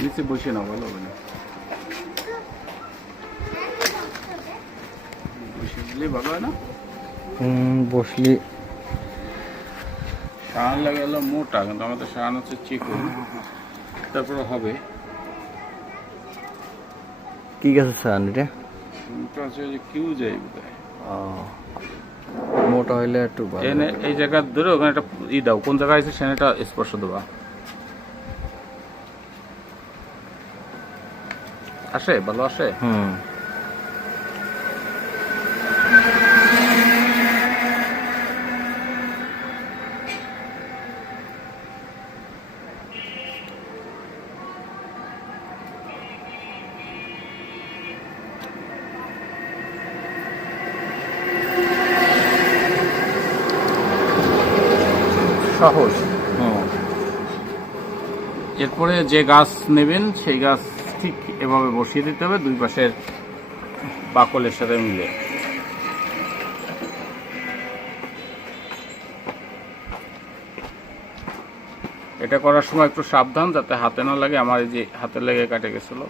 নিচে বসে না, ভালো হবে না, বসে দিলে ভালো হয় না। বসলি সারান লাগে হলো মোটা, কিন্তু আমাদের সারান হচ্ছে চিকন, তারপরে হবে। কি গাছের সান এটা? মোটা হচ্ছে যে কিউ যাই বোধ মোটা হইলে একটু ভালো। এনে এই জায়গা ধরে ওখানে একটা ই দাও, কোন জায়গায় আছে সেখানে একটা স্পর্শ দেবা। আসে ভালো আসে। সহজ। এরপরে যে গাছ নেবেন সেই গাছ ঠিক এভাবে বসিয়ে দিতে হবে, দুই পাশের বাকলের সাথে মিলে। এটা করার সময় একটু সাবধান যাতে হাতে না লাগে, আমার এই যে হাতে লেগে কাটে গেছিল।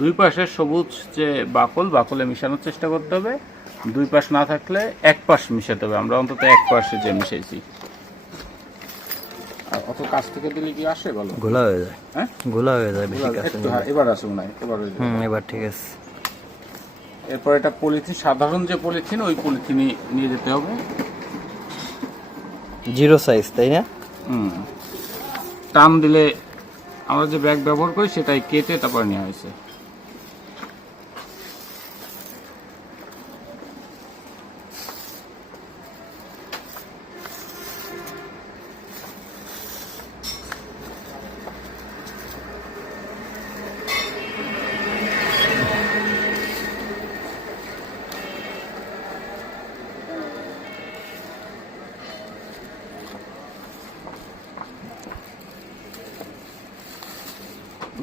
দুই পাশে সবুজ যে বাকলে মিশানোর চেষ্টা করতে হবে, দুই পাশ না থাকলে এক পাশ মিশাতে হবে। আমরা অন্তত এক পাশে যে মিশাইছি। আর অত কাছ থেকে দিলে কি আসে ভালো? গোলা হয়ে যায়। হ্যাঁ, গোলা হয়ে যায় বেশি কাছে। এবার আসুন না, এবার এবার ঠিক আছে। এরপর এটা পলিথিন, সাধারণ যে পলিথিন, ওই পলিথিনই নিয়ে যেতে হবে। 0 সাইজ, তাই না? টান দিলে আমরা যে ব্যাগ ব্যবহার করি সেটাই কেটে তারপরে নেওয়া হয়েছে।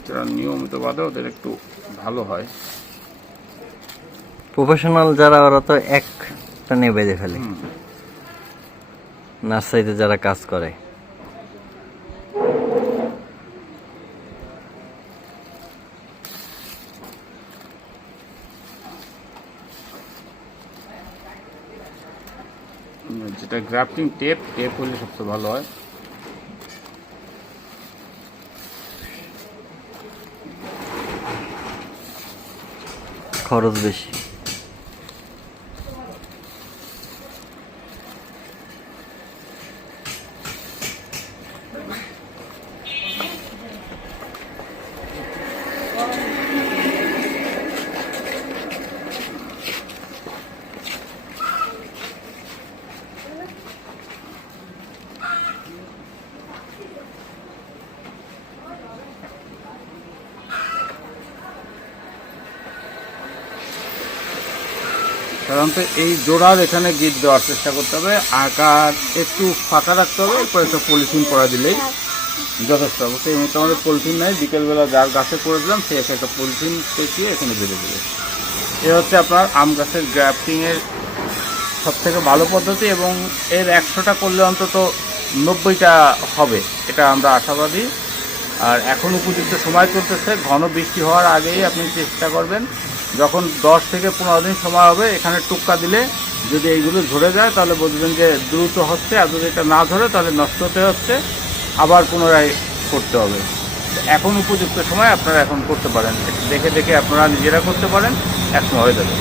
যারা নিয়মিত বাঁধে ওদের একটু ভালো হয়। প্রফেশনাল যারা, ওরা তো একটা নিয়ে বেঁধে ফেলে। নার্সারিতে যারা কাজ করে, যেটা গ্রাফটিং টেপ হলে সবচেয়ে ভালো হয়। খরচ বেশি। সাধারণত এই জোড়ার এখানে গিট দেওয়ার চেষ্টা করতে হবে, আকার একটু ফাঁকা রাখতে হবে, এরপর একটা পলিথিন করা দিলেই যথেষ্ট। অবশ্যই এই মুহূর্তে আমাদের পলিথিন নাই, বিকেলবেলা যার গাছে করে দিলাম সে একটা পলিথিন পেঁচিয়ে এখানে বেঁধে দেবে। এ হচ্ছে আপনার আম গাছের গ্রাফটিংয়ের সবথেকে ভালো পদ্ধতি, এবং এর 100টা করলে অন্তত 90টা হবে, এটা আমরা আশাবাদী। আর এখন উপযুক্ত সময় চলতেছে, ঘন বৃষ্টি হওয়ার আগেই আপনি চেষ্টা করবেন। যখন 10 থেকে 15 দিন সময় হবে, এখানে টুক্কা দিলে যদি এইগুলো ঝরে যায় তাহলে বুঝবেন যে দ্রুত হচ্ছে, আর যদি এটা না ধরে তাহলে নষ্ট হতে হচ্ছে, আবার পুনরায় করতে হবে। এখন উপযুক্ত সময়, আপনারা এখন করতে পারেন, দেখে দেখে আপনারা নিজেরা করতে পারেন, একসময় হয়ে যাবে।